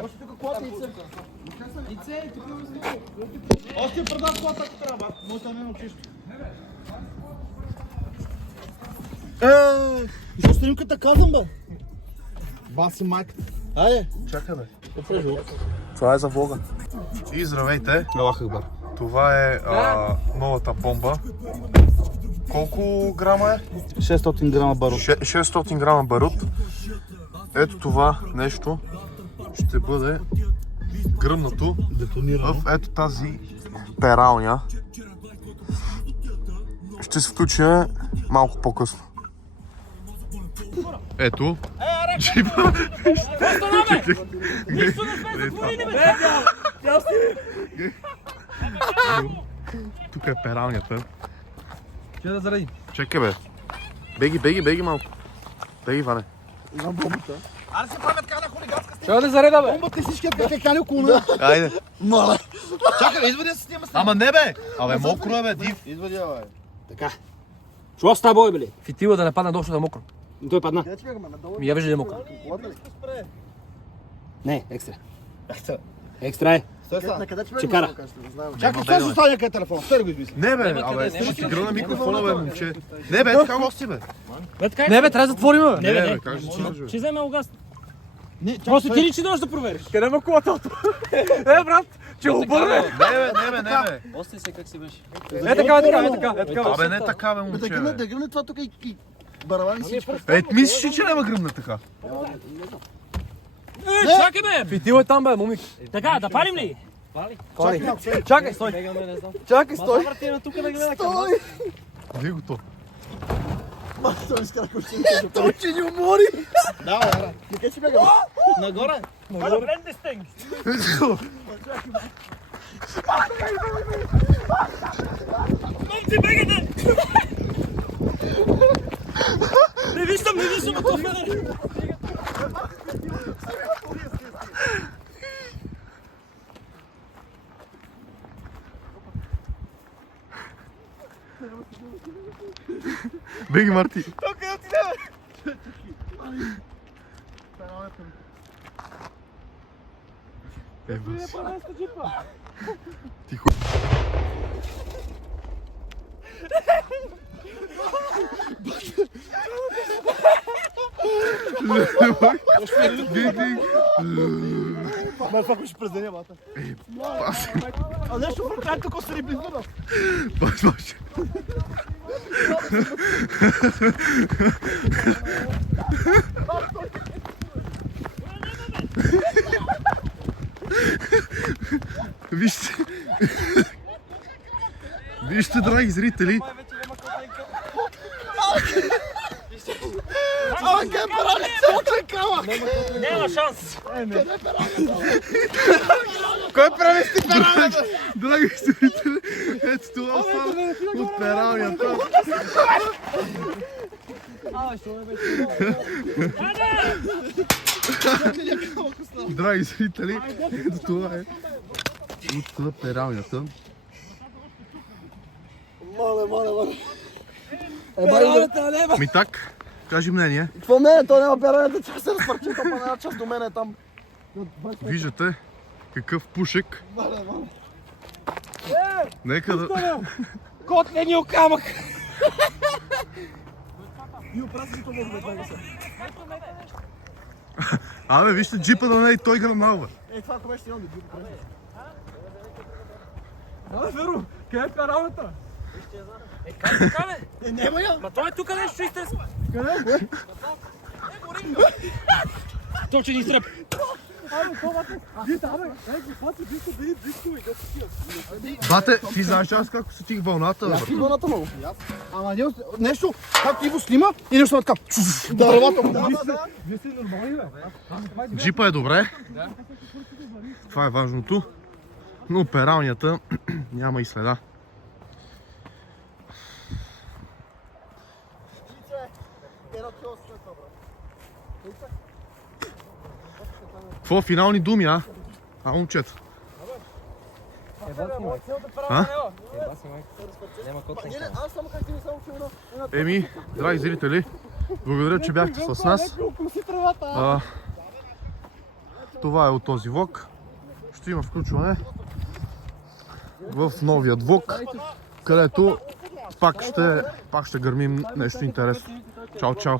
Още тук колата яйце. Яйце, тук още предам колата, ако трябва, бат. Може да не научиш. Защо снимката казвам, бе? Баси майка. Айде. Чакай, бе. Това е за влога. И здравейте. Това е новата бомба. Колко грама е? 600 грама барут. 600 грама барут. Ето това нещо ще бъде гръмнато в ето тази пералня. Ще се включим малко по-късно. Ето. Джипа. Нищо не сме затворили, бе! Тук е пералнята. Ще да заради. Чекай, бе. Беги малко. Беги, Ване. Имам бомбата. Аре се правят така на хулиганска Ще да зареда, бе! бомбата и всички пекани около нея. Айде. Мале. Чакай, извади да се снима с Ама не, бе. Абе, мокро е, бе, див. Извади, бе. Така. Що става, бой, бе? Фитила да не падне долу, да е мокро. Той падна. Я чекаме, надолу. Я вижда да е мокро. Не, екстра. Екстра е. На къде човек? Чекара. Чакай, стой се стане къде телефона. Стой да го измисли. Не, бе, Няма абе, къде, ще няма ти къде. гръна микрофона, бе, момче. Не, бе, така гости, бе. Не, бе, трябва да затворим, бе! Не, бе, как ще си, бе. Ще вземе огас. Не, Просто ти ли че дойдеш да провериш? Къде ма колата? Брат, че обърне! Не, бе. Остай се как си беше. Е така. Абе, не така, бе, момче, бе. Да гръмне това тук и барабани всичко. Мислиш ли, че няма гръмна така? Чакай, бе! Фитил е там, бе, момик. Така, да палим ли? Чакай, стой. Чакай, стой. Стой! Вие го то. Той иска да кучи. Той че ни умори! Да, бе, къде си бега? Нагоре. Момци, бегате! Не виждам, а то гледа. Беги, Марти. Тихо. Ма това ще през деня, бата. А нещо правя тук се рибизна. Паш. Вижте, драги зрители. Ама къде парали цялата кала? Няма шанс. Кой прави сте парали? Драги зрители, ето това остана от пералнята. Драги зрители, ето това е от пералнята. Мале. Ми так, кажи мнение. Какво не, то няма пералята, че се разпърчи, то една част до мен е там. Виждате какъв пушек. Нека да... Котления камък. И опрасното може да бъде се. Абе, вижте джипа да не е и той гранал, бе. Това това ще имам да ги опрасне. Веро, къде е пералната? Как така, бе? Няма я. Ма той е тук нещо истинско. Къде? То, че ни сръп. Бате, ти знаеш аз как усетих вълната, бе. Ти вълната много. Ама нещо, както Иво снима и нещо на така. Дървата му. Вие сте нормални, бе? Джипа е добре. Това е важното. Но пералнята няма и следа. Какво финални думи, а? Момчета. А? Еми, драги зрители, благодаря, че бяхте с нас. Това е от този влог. Ще има включване в новият влог, където пак ще гърмим нещо интересно. Чао, чао!